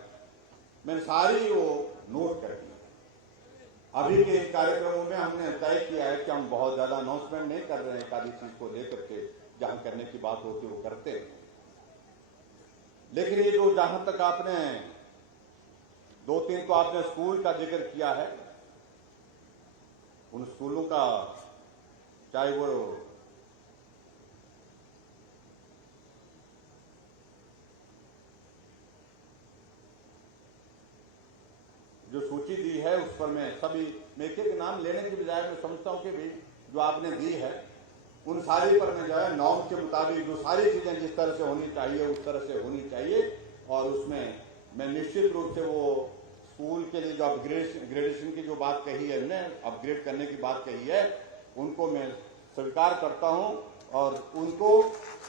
मैंने सारी वो नोट कर दी। अभी के इन कार्यक्रमों में हमने तय किया है कि हम बहुत ज्यादा अनाउंसमेंट नहीं कर रहे हैं, एक आधी चीज को लेकर के जहां करने की बात होती है वो करते हैं। लेकिन ये जो जहां तक आपने 2-3 को आपने स्कूल का जिक्र किया है, उन स्कूलों का चाहे वो जो सूची दी है उस पर मैं एक एक नाम लेने की बजाय मैं समझता हूं कि भी जो आपने दी है उन सारी पर मैं जो है नॉर्म के मुताबिक जो सारी चीजें जिस तरह से होनी चाहिए उस तरह से होनी चाहिए, और उसमें मैं निश्चित रूप से वो स्कूल के लिए जो अपग्रेडेशन की जो बात कही है, उन्हें अपग्रेड करने की बात कही है, उनको मैं स्वीकार करता हूं, और उनको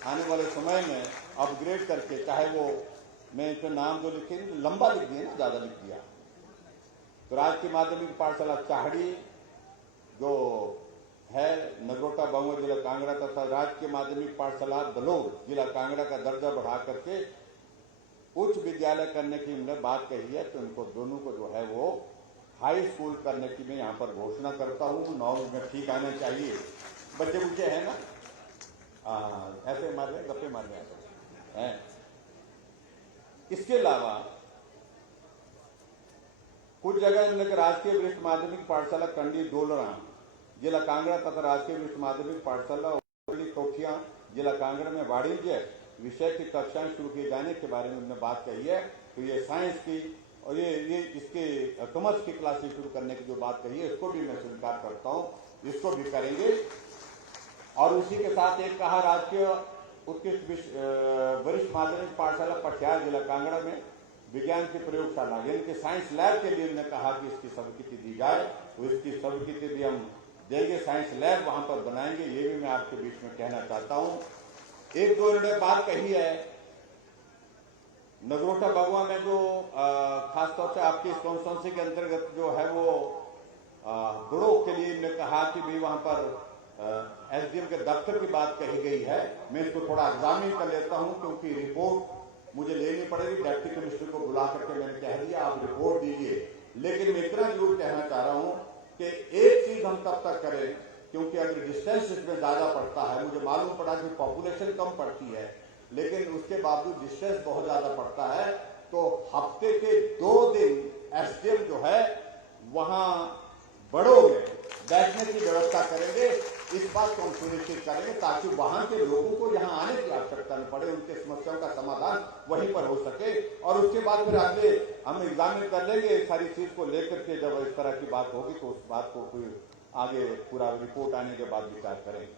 आने वाले समय में अपग्रेड करके, चाहे वो मैं इसमें नाम जो लिखे लंबा लिख दिया ना, ज्यादा लिख दिया, तो राजकीय माध्यमिक पाठशाला चाहड़ी जो है नगरोटा बगुआ जिला कांगड़ा तथा राजकीय माध्यमिक पाठशाला दलोद जिला कांगड़ा का दर्जा बढ़ा करके उच्च विद्यालय करने की हमने बात कही है, तो इनको दोनों को जो है वो हाई स्कूल करने की मैं यहाँ पर घोषणा करता हूँ। नॉर्म्स में ठीक आने चाहिए। बच्चे बुच्चे हैं ना, ऐसे मार रहे, गप्पे मार रहे हैं। इसके अलावा कुछ जगह राजकीय वरिष्ठ माध्यमिक पाठशाला कंडी डोलरा जिला कांगड़ा तथा राजकीय वरिष्ठ माध्यमिक पाठशाला कोठिया जिला कांगड़ा में वाणिज्य विषय की कक्षाएं शुरू किए जाने के बारे में उन्होंने बात कही है। तो ये साइंस की और ये इसके कॉमर्स की क्लासेस शुरू करने की जो बात कही है, इसको भी मैं स्वीकार करता हूँ, इसको भी करेंगे। और उसी के साथ एक कहा राजकीय उत्कृष्ट वरिष्ठ माध्यमिक पाठशाला पटियाला जिला कांगड़ा में विज्ञान की प्रयोगशाला यानी कि साइंस लैब के लिए उन्होंने कहा कि इसकी स्वीकृति दी जाए, तो इसकी स्वीकृति भी हम देंगे, साइंस लैब वहां पर बनाएंगे। ये भी मैं आपके बीच में कहना चाहता हूं। एक दो उन्होंने बात कही है नगरोटा बगुआ में जो खासतौर से आपकी इस कॉन्स्टिट्यूंसी के अंतर्गत जो है वो गुड़ों के लिए उन्होंने कहा कि भी वहां पर एसडीएम के दफ्तर की बात कही गई है। मैं इसको थोड़ा एग्जामिन कर लेता हूं क्योंकि रिपोर्ट मुझे लेनी पड़ेगी। डिप्टी कमिश्नर को बुला करके मैंने कह दिया आप रिपोर्ट दीजिए, लेकिन मैं इतना जरूर कहना चाह रहा हूं कि एक चीज हम तब तक करें, क्योंकि अगर डिस्टेंस इसमें ज्यादा पड़ता है, मुझे मालूम पड़ा कि पॉपुलेशन कम पड़ती है लेकिन उसके बावजूद डिस्टेंस बहुत ज्यादा पड़ता है, तो हफ्ते के 2 दिन एसडीएम जो है वहां बड़ों में बैठने की व्यवस्था करेंगे। इस बात को हम सुनिश्चित करेंगे ताकि वहां के लोगों को यहां आने की आवश्यकता न पड़े, उनके समस्याओं का समाधान वहीं पर हो सके। और उसके बाद फिर आगे हम एग्जामिन कर लेंगे सारी चीज को लेकर के। जब इस तरह की बात होगी तो उस बात को फिर आगे पूरा रिपोर्ट आने के बाद विचार करेंगे।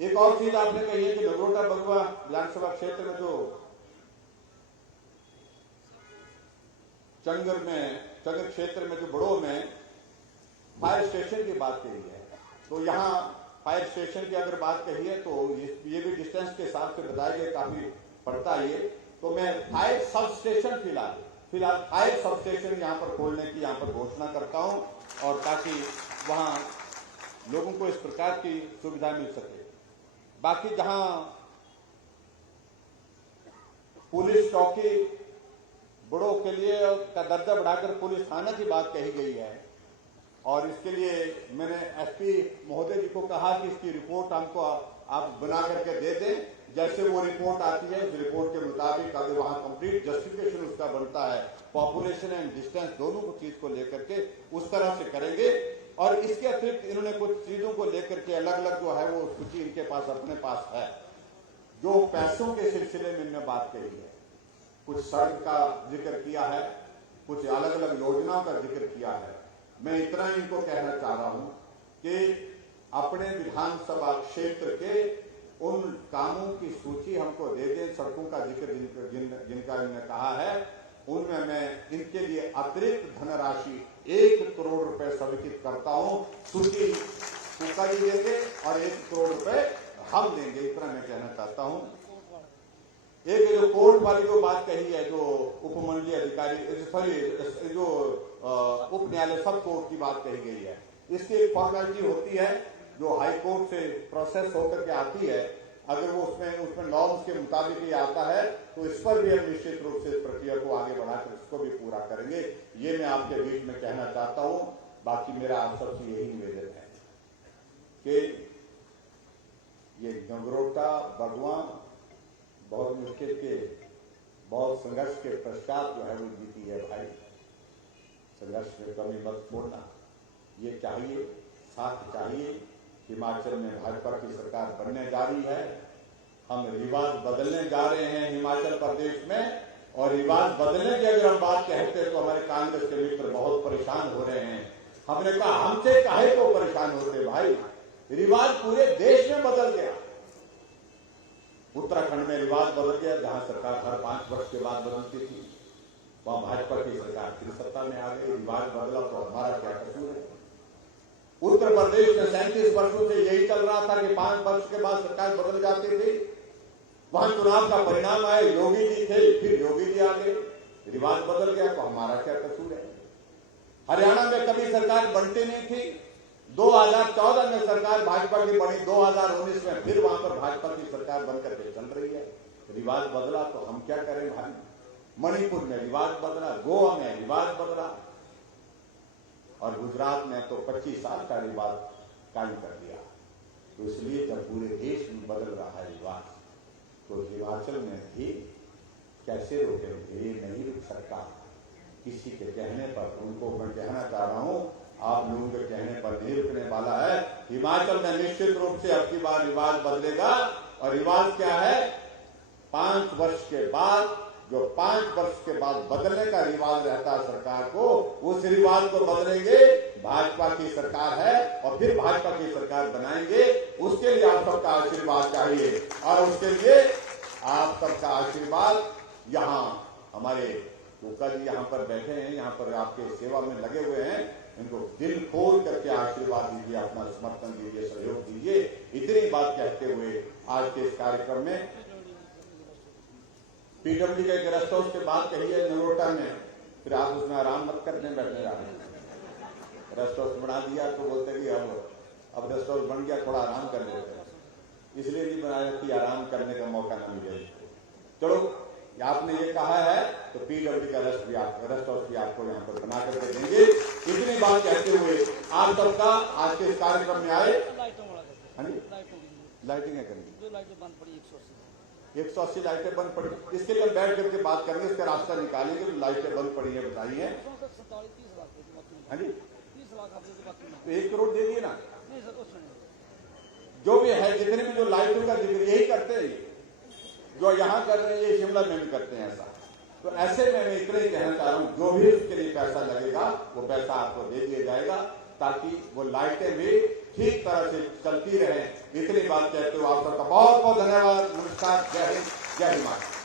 एक और चीज आपने कही है कि नगरोटा बगुआ विधानसभा क्षेत्र में जो चंगर क्षेत्र में जो बड़ों में फायर स्टेशन की बात कही है, तो यहाँ फायर स्टेशन की अगर बात कही है तो ये भी डिस्टेंस के हिसाब से बताया गया काफी पड़ता है ये। तो मैं फायर सब स्टेशन फिलहाल फायर सब स्टेशन यहाँ पर खोलने की यहाँ पर घोषणा करता हूँ, और ताकि वहाँ लोगों को इस प्रकार की सुविधा मिल सके। बाकी जहां पुलिस चौकी बड़ों के लिए का दर्जा बढ़ाकर पुलिस थाना की बात कही गई है, और इसके लिए मैंने एसपी महोदय जी को कहा कि इसकी रिपोर्ट हमको आप बना करके दे दें। जैसे वो रिपोर्ट आती है, उस रिपोर्ट के मुताबिक अगर वहां कंप्लीट जस्टिफिकेशन उसका बनता है, पॉपुलेशन एंड डिस्टेंस दोनों को चीज को लेकर के उस तरह से करेंगे। और इसके अतिरिक्त इन्होंने कुछ चीजों को लेकर के अलग अलग जो है वो सूची इनके पास अपने पास है। जो पैसों के सिलसिले में इन्होंने बात कही है, कुछ सड़क का जिक्र किया है, कुछ अलग अलग योजनाओं का जिक्र किया है। मैं इतना ही इनको कहना चाह रहा हूं कि अपने विधानसभा क्षेत्र के उन कामों की सूची हमको दे दें, सड़कों का जिक्र जिनका इन्होंने कहा है, उनमें मैं इनके लिए अतिरिक्त धनराशि 1 करोड़ रुपए स्वीकृत करता हूं। सूची उनका ही देंगे और 1 करोड़ रुपए हम देंगे, इतना मैं कहना चाहता हूं। एक जो कोर्ट वाली जो बात कही है, जो उपमंडलीय अधिकारी सॉरी जो उप न्यायालय सब कोर्ट की बात कही गई है, इसकी एक फॉर्मेलिटी होती है जो हाई कोर्ट से प्रोसेस होकर के आती है। अगर वो उसमें नॉर्म्स के मुताबिक ही आता है तो इस पर भी हम निश्चित रूप से इस प्रक्रिया को आगे बढ़ाकर इसको भी पूरा करेंगे। ये मैं आपके बीच में कहना चाहता हूं। बाकी मेरा आप सबसे यही निवेदन है कि ये नगरोटा बगवा बहुत मुश्किल के बहुत संघर्ष के पश्चात जो है वो जीती है भाई। संघर्ष में कमी मत छोड़ना, ये चाहिए, साथ चाहिए। हिमाचल में भाजपा की सरकार बनने जा रही है। हम रिवाज बदलने जा रहे हैं हिमाचल प्रदेश में, और रिवाज बदलने की अगर हम बात कहते हैं तो हमारे कांग्रेस के मित्र बहुत परेशान हो रहे हैं। हमने कहा हमसे काहे को परेशान होते भाई, रिवाज पूरे देश में बदल गया। उत्तराखंड में रिवाज बदल गया, जहां सरकार हर 5 वर्ष के बाद बदलती थी, वहां भाजपा की सरकार फिर सत्ता में आ गई। रिवाज बदला तो हमारा क्या कसूर है। उत्तर प्रदेश में 37 वर्षों से यही चल रहा था कि 5 वर्ष के बाद सरकार बदल जाती थी। वहां चुनाव का परिणाम आए, योगी जी थे, फिर योगी जी आ गए, रिवाज बदल गया तो हमारा क्या कसूर है। हरियाणा में कभी सरकार बनती नहीं थी, 2014 में सरकार भाजपा की बनी, 2019 में फिर वहां पर भाजपा की सरकार बनकर के चल रही है। रिवाज बदला तो हम क्या करें भाई। मणिपुर में रिवाज बदला, गोवा में रिवाज बदला, और गुजरात में तो 25 साल का रिवाज कायम कर दिया। तो इसलिए जब पूरे देश में बदल रहा है रिवाज, तो हिमाचल में भी कैसे रोकेंगे, ये नहीं रुक सकता। किसी के कहने पर उनको मैं कहना चाह रहा हूं, आप लोगों के कहने पर नहीं रुकने वाला है। हिमाचल में निश्चित रूप से अब की बार रिवाज बदलेगा। और रिवाज क्या है, 5 वर्ष के बाद, जो 5 वर्ष के बाद बदलने का रिवाज रहता है सरकार को, उस रिवाज को बदलेंगे। भाजपा की सरकार है और फिर भाजपा की सरकार बनाएंगे। उसके लिए आप सबका आशीर्वाद चाहिए, और उसके लिए आप सबका आशीर्वाद। यहाँ हमारे कोका जी यहाँ पर बैठे हैं, यहाँ पर आपके सेवा में लगे हुए हैं, इनको दिल खोल करके आशीर्वाद दीजिए, अपना समर्थन दीजिए, सहयोग दीजिए। इतनी बात कहते हुए आज के इस कार्यक्रम में पीडब्ल्यू के गेस्ट हाउस के बात कही है नगरोटा में, फिर आप उसमें आराम मत करने बैठने जा रहे। रेस्ट हाउस बना दिया तो बोलते कि अब रेस्ट हाउस बन गया, थोड़ा आराम कर लेते हैं, इसलिए नहीं बनाया कि आराम करने का मौका न मिले। चलो, आपने ये कहा है तो पीडब्ल्यू का रेस्ट हाउस भी आपको यहाँ पर बना करके देंगे। इतनी बात कहते हुए आप सबका आज के इस कार्यक्रम में आए। हाँ जी, लाइटिंग है करेंगे, 180 लाइटें बंद पड़ी, इसके लिए हम बैठ करके बात करेंगे, इसका रास्ता निकालेंगे। तो लाइटें बंद पड़ी है बताइए। हाँ जी, 1 करोड़ दे दिए ना, जो भी है, जितने भी जो लाइटों का जिक्र यही करते हैं, जो यहाँ कर रहे हैं ये शिमला में भी करते हैं ऐसा। तो ऐसे में मैं इतना ही कहना चाह रहा हूँ, जो भी उसके लिए पैसा लगेगा वो पैसा आपको दे दिया जाएगा, ताकि वो लाइटें भी ठीक तरह से चलती रहें। इतनी बात कहते हो आप सबका बहुत बहुत धन्यवाद। नमस्कार, जय हिंद, जय हिमाचल।